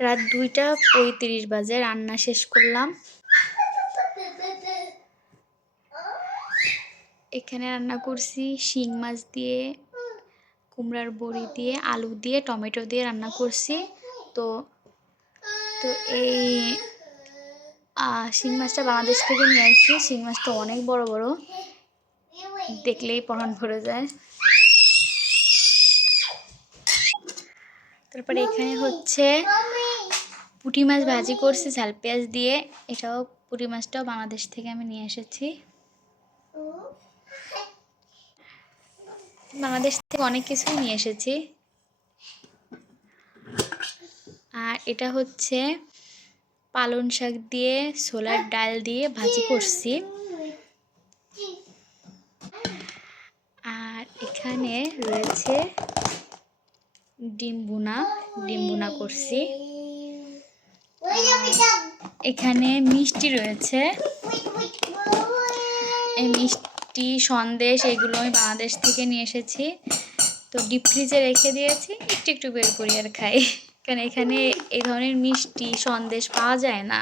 রাত দুইটা পঁয়ত্রিশ বাজে, রান্না শেষ করলাম। এখানে রান্না করছি শিং মাছ দিয়ে, কুমড়ার বড়ি দিয়ে, আলু দিয়ে, টমেটো দিয়ে রান্না করছি। তো তো এই শিং মাছটা বাংলাদেশ থেকে নিয়ে আসছি। শিং মাছটা অনেক বড় বড়, দেখলেই পরাণ ভরে যায়। তারপরে এখানে হচ্ছে পুঁটি মাছ ভাজি করছি, ঝাল পেঁয়াজ দিয়ে। এটাও পুঁটি মাছটাও বাংলাদেশ থেকে আমি নিয়ে এসেছি। বাংলাদেশ থেকে অনেক কিছুই নিয়ে এসেছি। আর এটা হচ্ছে পালন শাক দিয়ে, ছোলার ডাল দিয়ে ভাজি করছি। আর এখানে রয়েছে ডিম ভুনা ডিম ভুনা করছি। এখানে মিষ্টি রয়েছে। এই মিষ্টি সন্দেশ এগুলো আমি বাংলাদেশ থেকে নিয়ে এসেছি। তো ডিপ ফ্রিজে রেখে দিয়েছি, একটু একটু বের করি আর খাই। কারণ এখানে এই ধরনের মিষ্টি সন্দেশ পাওয়া যায় না।